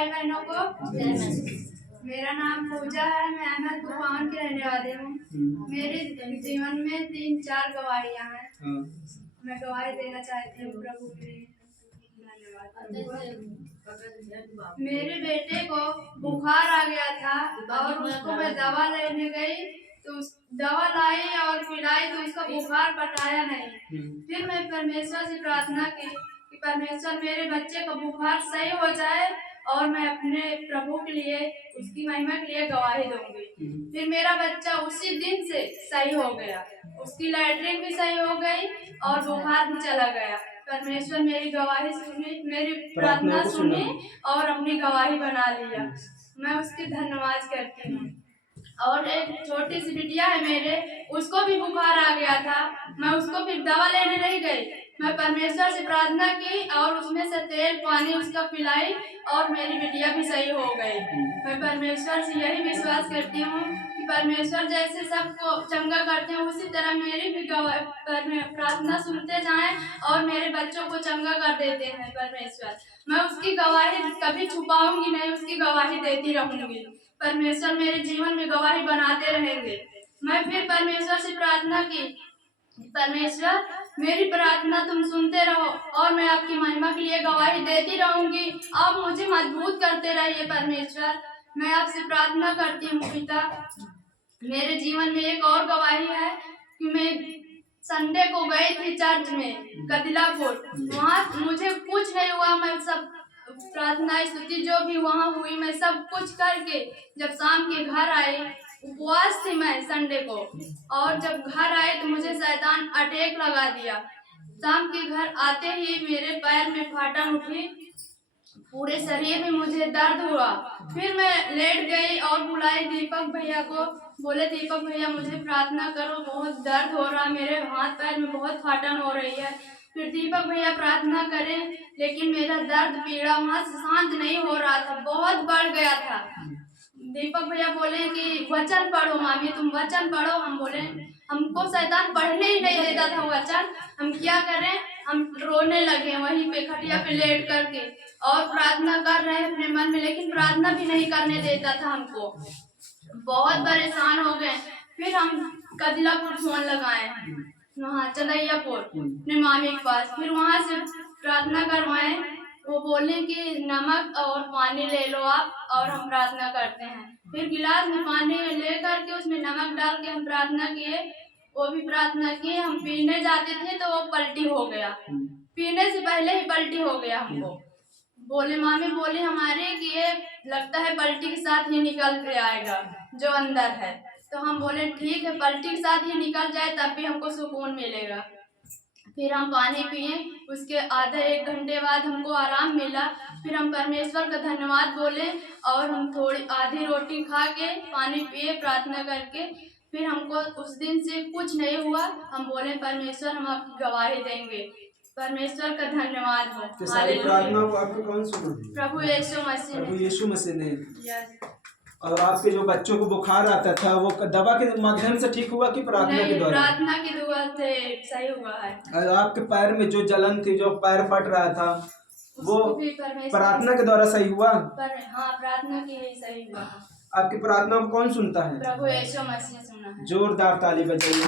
भाई बहनों को मेरा नाम पूजा है। मैं अहमद तूफान की रहने वाली हूँ। मेरे जीवन में 3-4 गवाहियाँ हैं। मैं गवाही देना चाहती हूँ प्रभु के लिए। मेरे बेटे को बुखार आ गया था और उसको मैं दवा लेने गई तो दवा लाई और पिलाई तो उसका बुखार पटाया नहीं। फिर मैं परमेश्वर से प्रार्थना की कि परमेश्वर मेरे बच्चे का बुखार सही हो जाए और मैं अपने प्रभु के लिए उसकी महिमा के लिए गवाही दूंगी। फिर मेरा बच्चा उसी दिन से सही हो गया, उसकी लैट्रिन भी सही हो गई और बुखार भी चला गया। परमेश्वर मेरी गवाही सुनी, मेरी प्रार्थना सुनी और अपनी गवाही बना लिया। मैं उसकी धन्यवाद करती हूँ। और एक छोटी सी बिटिया है मेरे, उसको भी बुखार आ गया था। मैं उसको फिर दवा लेने नहीं गई, मैं परमेश्वर से प्रार्थना की और उसमें से तेल पानी उसका पिलाई और मेरी बिटिया भी सही हो गई। मैं परमेश्वर से यही विश्वास करती हूँ कि परमेश्वर जैसे सबको चंगा करते हैं उसी तरह मेरी भी प्रार्थना सुनते जाएं और मेरे बच्चों को चंगा कर देते हैं परमेश्वर। मैं उसकी गवाही कभी छुपाऊंगी नहीं, उसकी गवाही देती रहूंगी। परमेश्वर मेरे जीवन में गवाही बनाते रहेंगे। मैं फिर परमेश्वर से प्रार्थना की, परमेश्वर मेरी प्रार्थना तुम सुनते रहो और मैं आपकी महिमा के लिए गवाही देती रहूंगी। आप मुझे मजबूत करते रहिए परमेश्वर। मैं आपसे प्रार्थना करती हूँ पिता। मेरे जीवन में एक और गवाही है कि मैं संडे को गई थी चर्च में कदिलापुर। वहाँ मुझे कुछ नहीं हुआ, मैं सब प्रार्थना स्तुति जो भी वहाँ हुई मैं सब कुछ करके जब शाम के घर आई, उपवास थी मैं संडे को, और जब घर आए तो मुझे शैतान अटैक लगा दिया। शाम के घर आते ही मेरे पैर में फाटन उठी, पूरे शरीर में मुझे दर्द हुआ। फिर मैं लेट गई और बुलाई दीपक भैया को, बोले दीपक भैया मुझे प्रार्थना करो, बहुत दर्द हो रहा, मेरे हाथ पैर में बहुत फाटन हो रही है। फिर दीपक भैया प्रार्थना करें, लेकिन मेरा दर्द पीड़ा वहाँ से शांत नहीं हो रहा था, बहुत बढ़ गया था। दीपक भैया बोले कि वचन पढ़ो मामी, तुम वचन पढ़ो। हम बोले हमको शैतान पढ़ने ही नहीं देता था वचन, हम क्या करें। हम रोने लगे वहीं पे खटिया पे लेट करके और प्रार्थना कर रहे अपने मन में, लेकिन प्रार्थना भी नहीं करने देता था हमको। बहुत परेशान हो गए। फिर हम कदिलापुर फोन लगाए, वहाँ चलैयापुर अपने मामी के पास। फिर वहाँ से प्रार्थना करवाए, वो बोले कि नमक और पानी ले लो आप और हम प्रार्थना करते हैं। फिर गिलास में पानी ले करके उसमें नमक डाल के हम प्रार्थना किए, वो भी प्रार्थना किए। हम पीने जाते थे तो वो पलटी हो गया, पीने से पहले ही पलटी हो गया हमको। बोले मामी बोले हमारे कि ये लगता है पलटी के साथ ही निकल के आएगा जो अंदर है। तो हम बोले ठीक है, पलटी के साथ ही निकल जाए तब भी हमको सुकून मिलेगा। फिर हम पानी पिए, उसके आधे 1 घंटे बाद हमको आराम मिला। फिर हम परमेश्वर का धन्यवाद बोले और हम थोड़ी आधी रोटी खा के पानी पिए प्रार्थना करके। फिर हमको उस दिन से कुछ नहीं हुआ। हम बोले परमेश्वर हम आपकी गवाही देंगे। परमेश्वर का धन्यवाद हो। प्रार्थना को आपको कौन सुना? प्रभु यीशु मसीह। प्रभु यीशु मसीह ने। यस। और आपके जो बच्चों को बुखार आता था वो दवा के माध्यम से ठीक हुआ कि प्रार्थना के द्वारा? प्रार्थना की दुआ से सही हुआ है। और आपके पैर में जो जलन थी, जो पैर फट रहा था, वो प्रार्थना के द्वारा सही हुआ? हाँ, प्रार्थना की ही सही हुआ। आपकी प्रार्थना को कौन सुनता है? प्रभु यीशु मसीह सुना है। जोरदार ताली बजाइए।